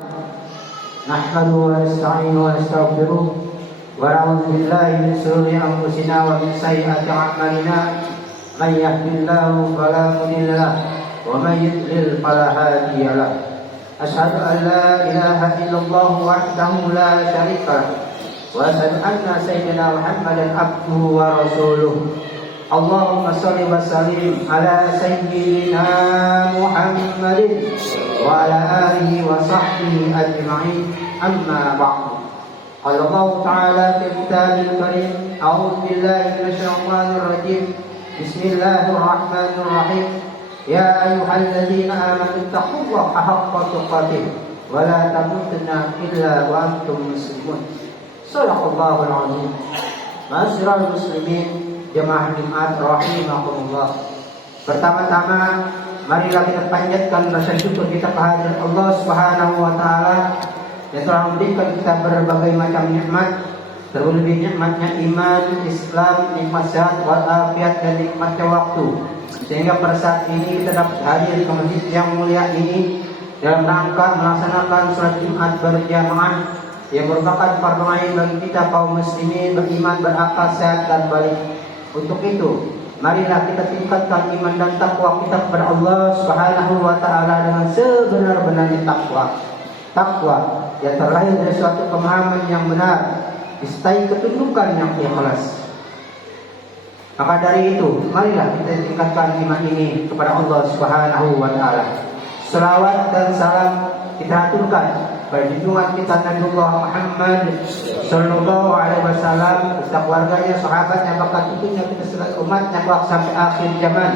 نحمده ونستعينه ونستغفره ونعوذ بالله من شرور أنفسنا ومن سيئات أعمالنا من يهد الله فلا مضل له ومن يضلل فلا هادي له أشهد أن لا إله إلا الله وحده لا شريك له وأشهد أن سيدنا محمدا عبده ورسوله اللهم صل وسلم على سيدنا محمد وعلى آله وصحبه أجمعين أما بعد قال الله تعالى في كتابه الكريم أعوذ بالله من الشيطان الرجيم بسم الله الرحمن الرحيم يا أيها الذين آمنوا اتقوا الله حق تقاته ولا تموتن إلا وأنتم مسلمون صدق الله العظيم Ma'asyiral muslimin jemaah Jumat rahimakumullah. Pertama-tama marilah kita panjatkan rasa syukur kita kehadirat Allah Subhanahu wa taala yang telah memberikan kita berbagai macam nikmat, terlebih nikmatnya iman, Islam, nikmat sehat walafiat dan nikmatnya waktu. Sehingga pada saat ini kita dapat hadir ke masjid yang mulia ini dalam rangka melaksanakan salat Jumat berjamaah yang merupakan fardu ain bagi kita kaum muslimin beriman, berakal sehat dan balik. Untuk itu, marilah kita tingkatkan iman dan takwa kita kepada Allah Subhanahu wa taala dengan sebenar-benarnya takwa. Takwa yang terlahir dari suatu pemahaman yang benar, disertai ketundukan yang ikhlas. Maka dari itu, marilah kita tingkatkan iman ini kepada Allah Subhanahu wa taala. Selawat dan salam kita aturkan pada junjungan kita Nabiullah Muhammad sallallahu alaihi wasallam, beserta keluarganya, sahabatnya, bahkan tentunya kita seluruh umatnya sampai akhir zaman.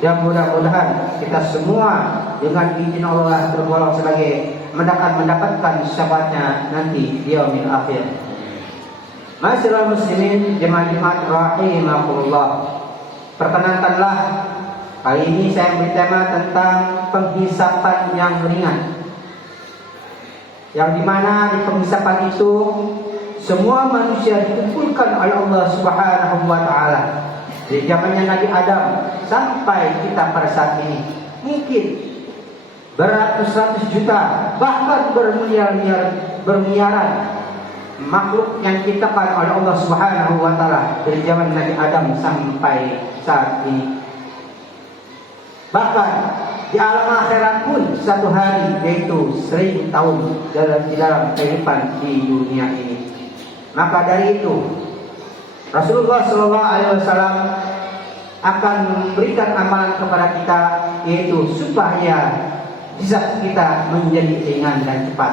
Dan mudah-mudahan kita semua dengan izin Allah tergolong sebagai mendapatkan syafaatnya nanti di yaumil akhir. Ma'asyiral muslimin jemaah Jumat rahimakumullah. Perkenankanlah kali ini saya beri tema tentang penghisapan yang ringan, yang dimana di penghisapan itu semua manusia dikumpulkan oleh Allah Subhanahu wa taala. Dari zamannya Nabi Adam sampai kita pada saat ini, mungkin beratus-ratus juta, bahkan bermiliaran makhluk yang diciptakan oleh Allah Subhanahu wa taala dari zaman Nabi Adam sampai saat ini. Bahkan di alam akhirat pun satu hari, yaitu 1000 tahun di dalam kehidupan di dunia ini. Maka dari itu Rasulullah SAW akan memberikan amalan kepada kita, yaitu supaya hisab kita menjadi ringan dan cepat.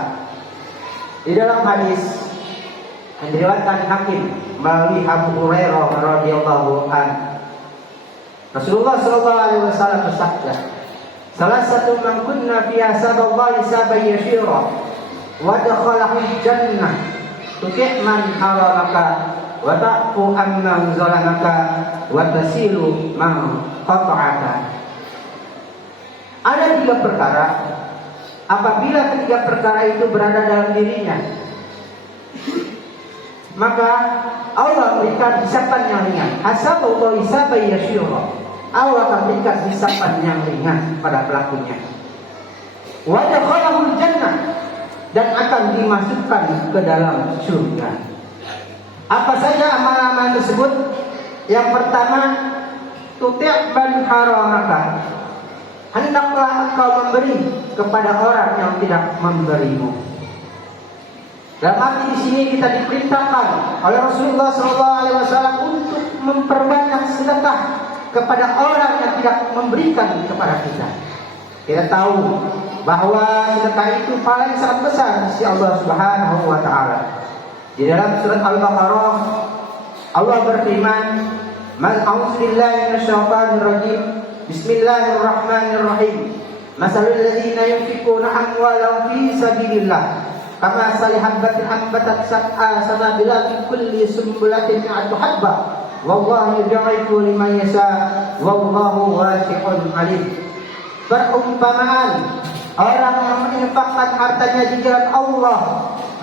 Di dalam hadis yang diriwayatkan Hakim melalui Abu Hurairah radhiyallahu anhu, Rasulullah SAW bersabda, salah satu man kunna fi hasaballahi sabayyashira wa dakhalahu jannah tuti' man haramaka wa ta'fu amman zalamaka wa tasilu man qata'aka. Ada 3 perkara, apabila ketiga perkara itu berada dalam dirinya, maka Allah berikan hisaban yang ringan. Hasaballahi sabayyashira, Allah akan berikan hisaban yang ringan pada pelakunya. Wa dakhalahul jannah, dan akan dimasukkan ke dalam surga. Apa saja amalan-amalan tersebut? Yang pertama, tuti' man haramaka, hendaklah engkau memberi kepada orang yang tidak memberimu. Dalam arti di sini kita diperintahkan oleh Rasulullah SAW untuk memperbanyak sedekah kepada orang yang tidak memberikan kepada kita. Kita tahu bahwa sedekah itu paling sangat besar di sisi Allah Subhanahu wa taala. Di dalam surat Al-Baqarah Allah berfirman, "Man a'udzu billahi minasyaitonir rajim. Bismillahirrahmanirrahim. Masalul ladzina yunfiquna amwalahum fi sabilillah kama salihabbatin ambatat sab'a sanabila fi kulli sumbulatin mi'atu habbah. Wallahu yud'ifu liman yasha wallahu wasi'un alim." Perumpamaan orang yang menginfakkan hartanya di jalan Allah,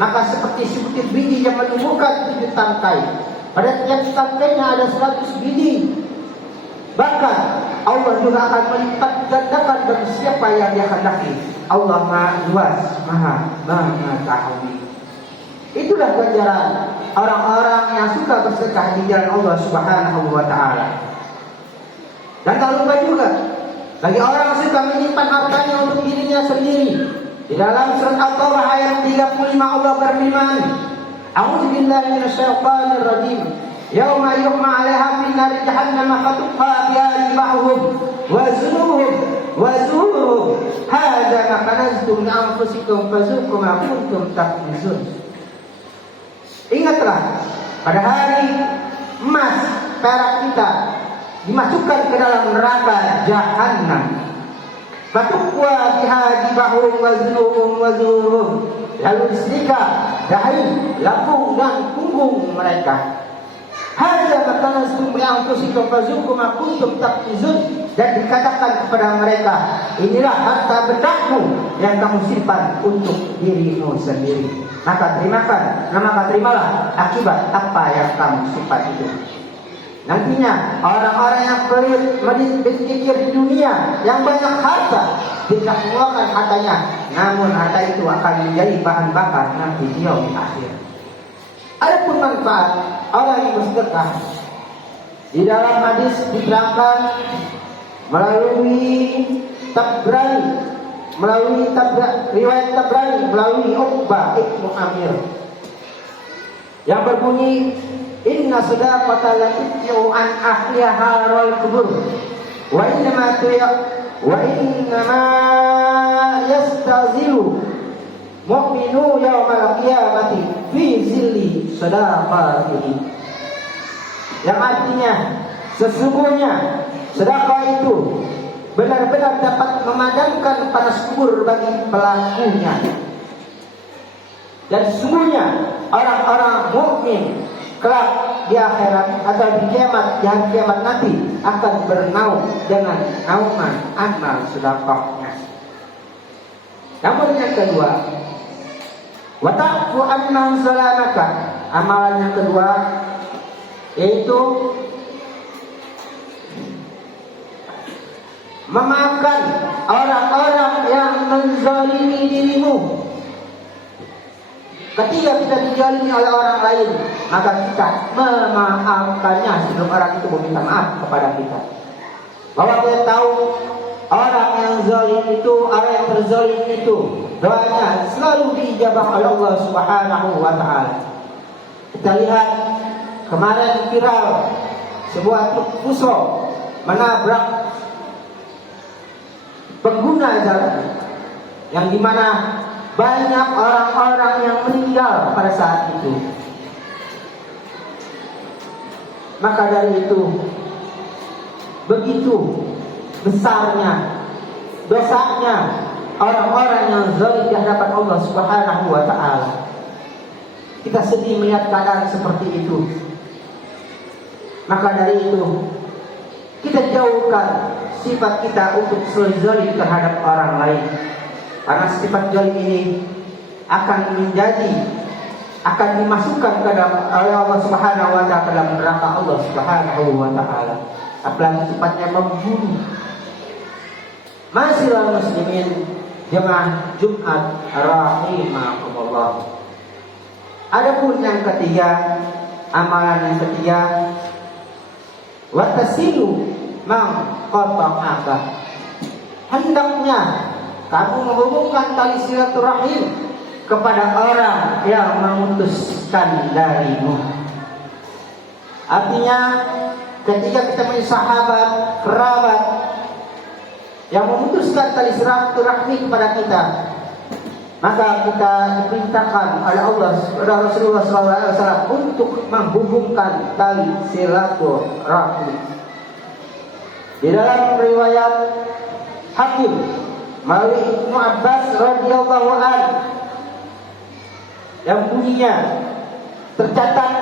maka seperti sebutir biji yang menumbuhkan 7 tangkai. Pada tiap tangkainya ada 100 biji. Bahkan Allah juga akan melipat gandakan bagi siapa yang Dia kehendaki. Allah Maha luas, Maha mengetahui. Itulah ganjaran orang-orang yang suka bersedekah di jalan Allah Subhanahu wa taala. Dan tak lupa juga bagi orang yang suka menyimpan hartanya untuk dirinya sendiri. Di dalam surat At-Taubah ayat 35 Allah berfirman, A'udzubillahi minasyaitonir rajim. Yauma yuhma 'alaiha fi nari jahannam fatukha biha jibahum wa zuhuruhum hadza ma kanaztum li anfusikum fazuqu ma kuntum taknizun. Ingatlah pada hari emas perak kita dimasukkan ke dalam neraka jahanam. Fatukwa biha jibahum wa zuhuruhum, lalu disetrika dahi, lambung dan punggung mereka. Hadza ma kanaztum li anfusikum fazuqu ma kuntum taknizun, dan dikatakan kepada mereka, inilah harta bendakmu yang kamu simpan untuk dirimu sendiri. Maka terimalah akibat apa yang kamu simpan itu. Nantinya orang-orang yang pelit berpikir di dunia yang banyak harta tidak mengeluarkan hartanya, namun harta itu akan menjadi bahan bakar nanti di yaumil akhir. Adapun manfaat orang yang bersedekah, di dalam hadis diterangkan melalui riwayat Tabrani melalui Uqbah ibnu Amir yang berbunyi, Inna sadaqata la tutfi'u an ahliha haral kubur wa innama yastazilu mu'minu yawmal qiyamati fi zilli sadaqatihi. Yang artinya sesungguhnya sedekah itu benar-benar dapat memadamkan panas kubur bagi pelakunya. Dan sesungguhnya orang-orang mukmin kelak di akhirat atau di hari kiamat nanti akan bernaung dengan naungan amal sedekahnya. Namun yang kedua, wa ta'fu amman zalamaka, amalan yang kedua yaitu memaafkan orang-orang yang menzalimi dirimu. Ketika kita dizalimi oleh orang lain, maka kita memaafkannya sebelum orang itu meminta maaf kepada kita. Bahwa kita tahu orang yang zalim itu, orang yang terzalim itu, doanya selalu diijabah oleh Allah Subhanahu wa taala. Kita lihat kemarin viral sebuah truk fuso menabrak pengguna jalan, yang dimana banyak orang-orang yang meninggal pada saat itu. Maka dari itu, begitu besarnya dosanya orang-orang yang zalim di hadapan Allah Subhanahu wa taala. Kita sedih melihat keadaan seperti itu. Maka dari itu, kita jauhkan sifat kita untuk selalu zalim terhadap orang lain. Karena sifat zalim ini akan dimasukkan ke dalam Allah Subhanahu wa taala, ke dalam neraka Allah Subhanahu wa taala. Apalagi sifatnya membunuh. Masiral muslimin jemaah Jumat rahimakumullah. Adapun yang ketiga, amalan yang ketiga, wa tasilu mang qata'aka. Hendaknya kamu menghubungkan tali silaturahim kepada orang yang memutuskan darimu. Artinya ketika kita punya sahabat, kerabat yang memutuskan tali silaturahmi kepada kita, maka kita diperintahkan oleh Allah, oleh Rasulullah SAW untuk menghubungkan tali silaturahmi. Di dalam riwayat Hakim melalui Ibnu Abbas radhiyallahu anhu yang bunyinya tercatat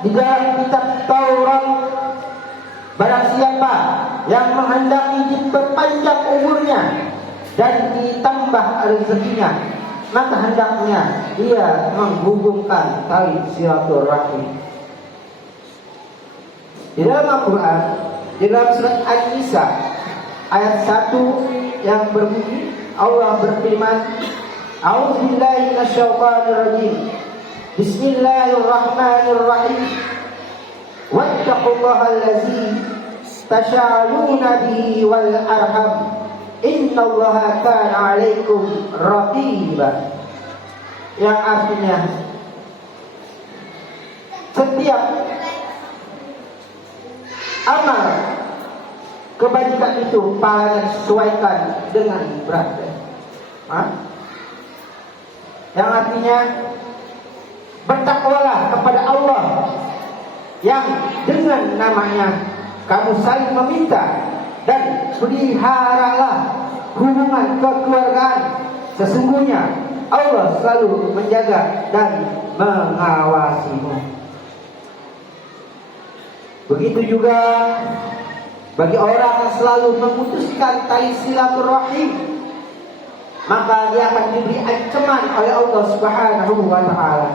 di dalam kitab Taurat, barang siapa yang menghendaki diperpanjang umurnya dan ditambah rezekinya, maka hendaknya dia menghubungkan tali silaturahmi. Di dalam Al-Quran, di dalam surat An-Nisa ayat 1 yang berbunyi, Allah berfirman, A'udzubillahi minasyaitonirrajim. Bismillahirrahmanirrahim. Wattaqullaha allazi tasaaluna bihi wal arham. Innallaha kana 'alaikum raqiba. Yang artinya setiap amal kebajikan itu pahalanya disesuaikan dengan beratnya. Yang artinya bertakwalah kepada Allah yang dengan namanya kamu saling meminta, dan peliharalah hubungan kekeluargaan. Sesungguhnya Allah selalu menjaga dan mengawasimu. Begitu juga bagi orang yang selalu memutuskan tali silaturahim, maka dia akan diberi ancaman oleh Allah Subhanahu wa taala.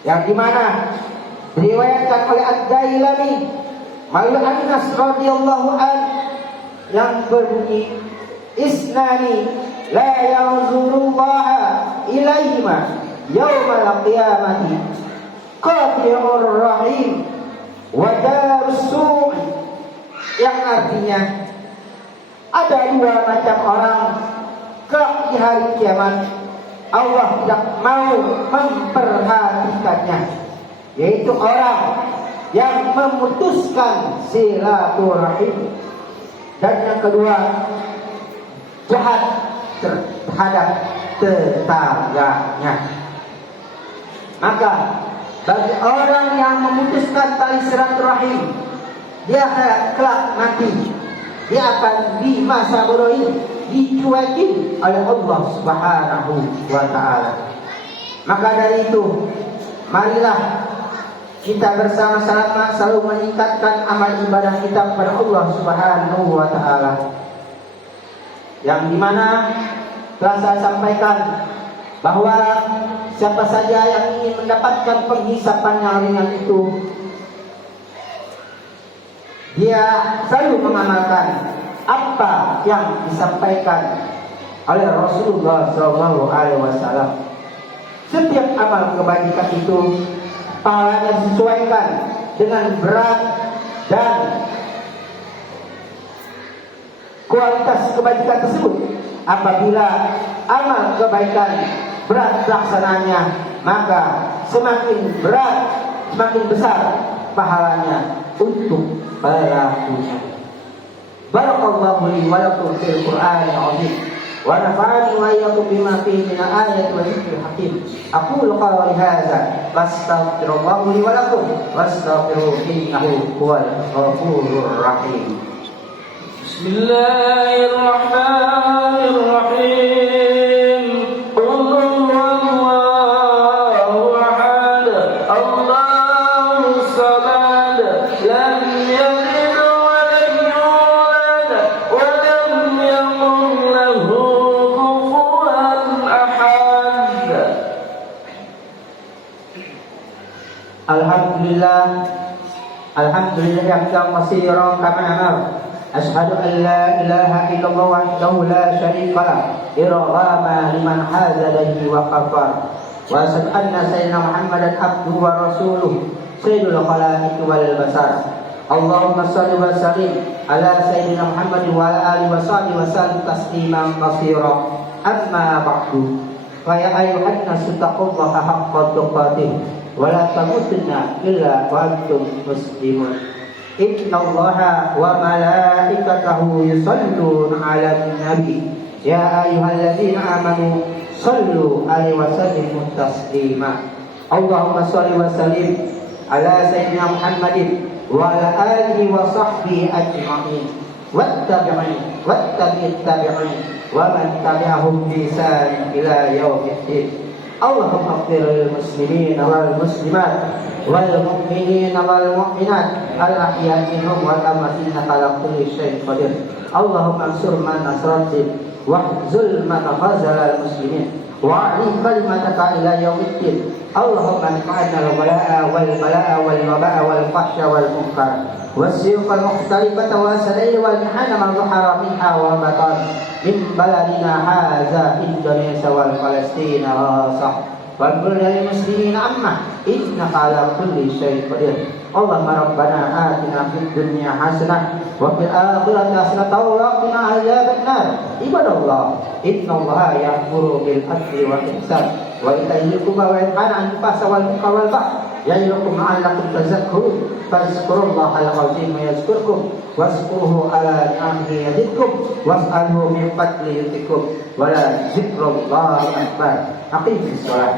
Yang dimana diriwayatkan oleh Ad-Dailami melalui Anas radhiyallahu an yang berbunyi, Isnani la yanzurullaha ilaihima yaumal qiyamati qati'ur rahim wa darus su'. Yang artinya ada dua macam orang kelak di hari kiamat Allah tidak mau memperhatikannya, yaitu orang yang memutuskan silaturahim, dan yang kedua jahat terhadap tetangganya. Maka bagi orang yang memutuskan tali silaturahim, dia kelak nanti dia akan di masa bodoh ini dicuekin oleh Allah Subhanahu wa taala. Maka dari itu, marilah kita bersama-sama selalu meningkatkan amal ibadah kita kepada Allah Subhanahu wa taala. Yang dimana telah saya sampaikan bahwa siapa saja yang ingin mendapatkan penghisapan yang ringan itu, dia selalu mengamalkan apa yang disampaikan oleh Rasulullah SAW. Setiap amal kebajikan itu pahalanya disesuaikan dengan berat dan kualitas kebajikan tersebut. Apabila amal kebaikan berat pelaksananya, maka semakin berat, semakin besar pahalanya untuk pelakunya. Barakallahu li wa lakum fil Qur'anil 'azim wa nafa'ani wa iyyakum bima fihi min ayati wa dzikril hakim. Aqulu qawli hadza wastaghfirullaha li wa lakum wastaghfiruhu innahu huwal ghafurur rahim. Bismillahirrahmanirrahim. Allahu ahad, Allahus samad, lam yalid wa lam yulad wa lam yakul lahu kufuwan ahad. Alhamdulillah, alhamdulillah hamdan katsiran kama amara. Asyhadu an la ilaha illallah wahdahu la syarika lah irghama liman haza bihi wa kafar. Wa asyhadu anna sayyidina Muhammadan abduhu wa rasuluh sayyidul khalaiqi wal basar. Allahumma shalli wa sallim ala sayyidina Muhammad wa ala alihi wa sahbihi wa sallim tasliman katsira. Amma ba'du. Fa ya ayyuhan nasu taqullaha haqqa tuqatih wa la tamutunna illa wa antum muslimun. Innallaha wa malaikatahu yusalluna 'alan nabi ya ayyuhalladzina amanu sallu 'alaihi wa sallimu taslima. Allahumma shalli wa sallim ala sayyidina Muhammadin wa ala alihi wa sahbihi ajma'in wattabi'in wa man tabi'ahum bi ihsan ila yaumiddin. Allahumma ighfir lil muslimina wal muslimat wal mu'minina wal mu'minat al ahya'i minhum wal amwat innaka ala kulli syai'in qadir. Allahumma ansur man nasratin wahzul man khazala al muslimin. وأعلي كلمتك إلى يوم الدين. اللهم انفعنا البلاء والبلاء والوباء والفحش والمنكر والسيوف المختلفة والسليل والمحن من ظهر منها وبطن من بلدنا هذا إندونيسيا والفلسطين خاصة وكل المسلمين عامة إنك على كل شيء قدير. اللهم ربنا آتنا في الدنيا حسنة وفي الآخرة حسنة وقنا عذاب النار. عباد الله إن الله يأمر بالعدل والإحسان وإيتاء ذي القربى وينهى عن الفحشاء والمنكر والبغي يعظكم لعلكم تذكرون. فاذكروا الله العظيم يذكركم واذكروه على نعمه يزدكم واسألوه من فضله يؤتكم ولذكر الله أكبر. أقيموا الصلاة.